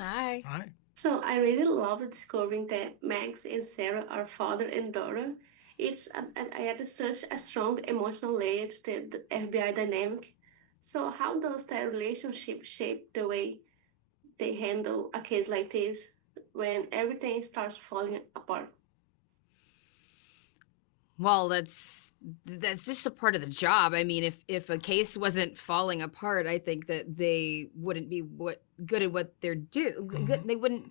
Hi. All right. So I really love discovering that Max and Sarah are father and daughter. I added such a strong emotional layer to the FBI dynamic. So how does that relationship shape the way they handle a case like this when everything starts falling apart? Well, that's just a part of the job. I mean, if a case wasn't falling apart, I think that they wouldn't be good at what they're do. Hmm. Good, they wouldn't.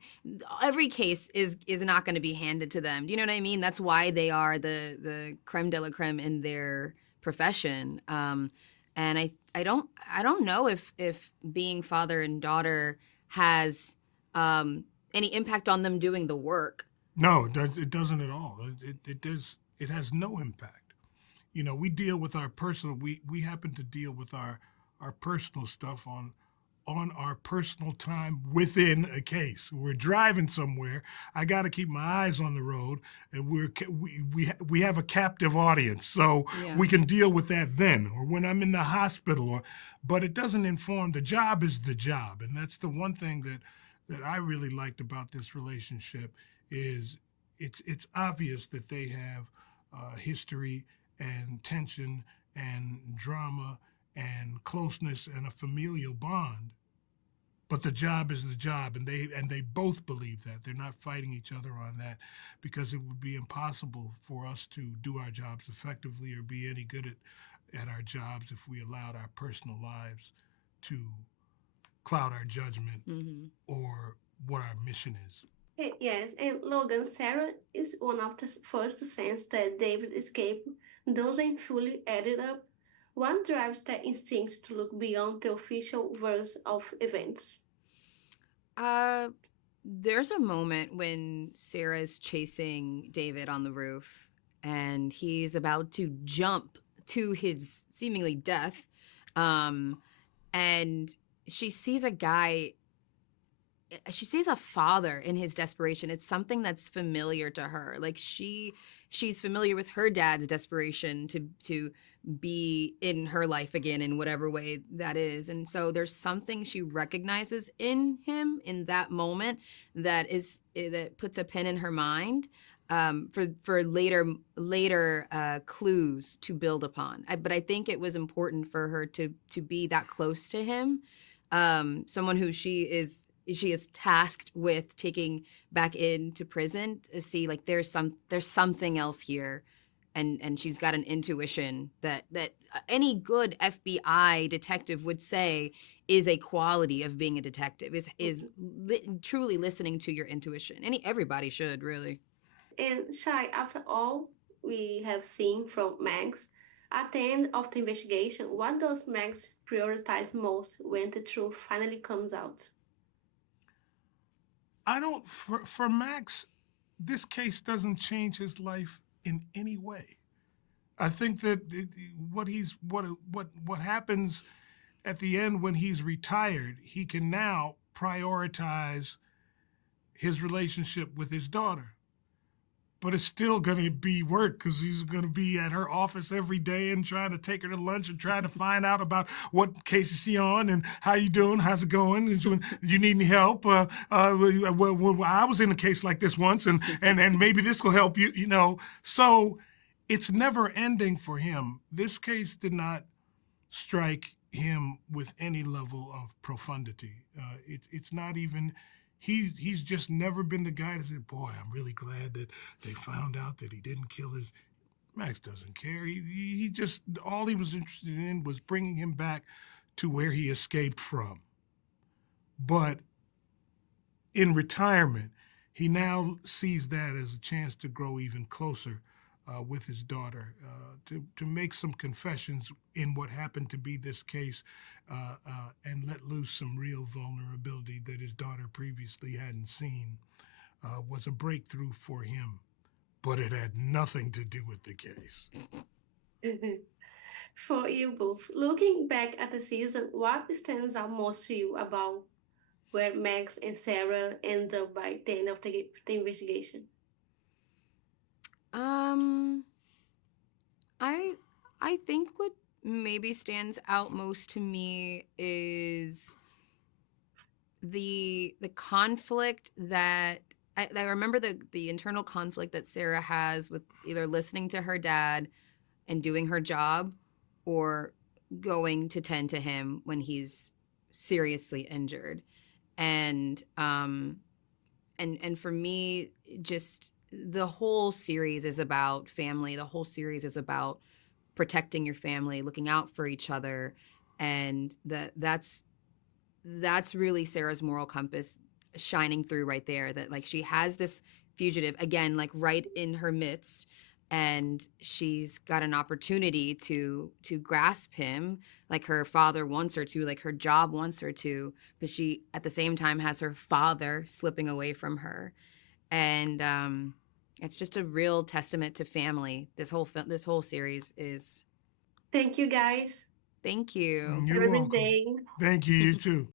Every case is not going to be handed to them. Do you know what I mean? That's why they are the creme de la creme in their profession. And I don't know if being father and daughter has any impact on them doing the work. No, it doesn't at all. It does. It has no impact. We deal with our personal. We happen to deal with our personal stuff on our personal time within a case. We're driving somewhere. I got to keep my eyes on the road, and we have a captive audience, so Yeah. we can deal with that then, or when I'm in the hospital. But it doesn't inform. The job is the job, and that's the one thing that I really liked about this relationship is it's obvious that they have history and tension and drama and closeness and a familial bond, but the job is the job, and they both believe that they're not fighting each other on that, because it would be impossible for us to do our jobs effectively or be any good at our jobs if we allowed our personal lives to cloud our judgment Hmm. or what our mission is. Yes, and Logan, Sarah is one of the first to sense that David escape doesn't fully add it up. What drives that instinct to look beyond the official verse of events? Uh, there's a moment when Sarah's chasing David on the roof and he's about to jump to his seemingly death. Um, and she sees a guy, she sees a father in his desperation. It's something that's familiar to her. Like she's familiar with her dad's desperation to be in her life again in whatever way that is. And so there's something she recognizes in him in that moment that puts a pin in her mind for later clues to build upon. But I think it was important for her to be that close to him, someone who she is tasked with taking back into prison to see like there's something else here, and she's got an intuition that any good FBI detective would say is a quality of being a detective is truly listening to your intuition. Everybody should really. And Shai, after all we have seen from Max, at the end of the investigation, what does Max prioritize most when the truth finally comes out? I don't for Max, this case doesn't change his life in any way. I think that what happens at the end when he's retired, he can now prioritize his relationship with his daughter. But it's still going to be work because he's going to be at her office every day and trying to take her to lunch and trying to find out about what case is she on and how you doing, how's it going, and you need any help. I was in a case like this once, and maybe this will help you. So it's never ending for him. This case did not strike him with any level of profundity. It's not even. He's just never been the guy to say, "Boy, I'm really glad that they found out that he didn't kill his." Max doesn't care. He just all he was interested in was bringing him back to where he escaped from. But in retirement, he now sees that as a chance to grow even closer with his daughter, to make some confessions in what happened to be this case, and let loose some real vulnerability that his daughter previously hadn't seen, was a breakthrough for him. But it had nothing to do with the case. For you both, looking back at the season, what stands out most to you about where Max and Sarah end up by the end of the investigation? um I I think what maybe stands out most to me is the conflict that I remember the internal conflict that Sarah has with either listening to her dad and doing her job or going to tend to him when he's seriously injured. And for me, just the whole series is about family. The whole series is about protecting your family, looking out for each other, and that's really Sarah's moral compass shining through right there. That like she has this fugitive again, like right in her midst, and she's got an opportunity to grasp him like her father wants her to, like her job wants her to, but she at the same time has her father slipping away from her. And it's just a real testament to family. This whole series is. Thank you, guys. Thank you. You're Have a good welcome. day. Thank you. You too.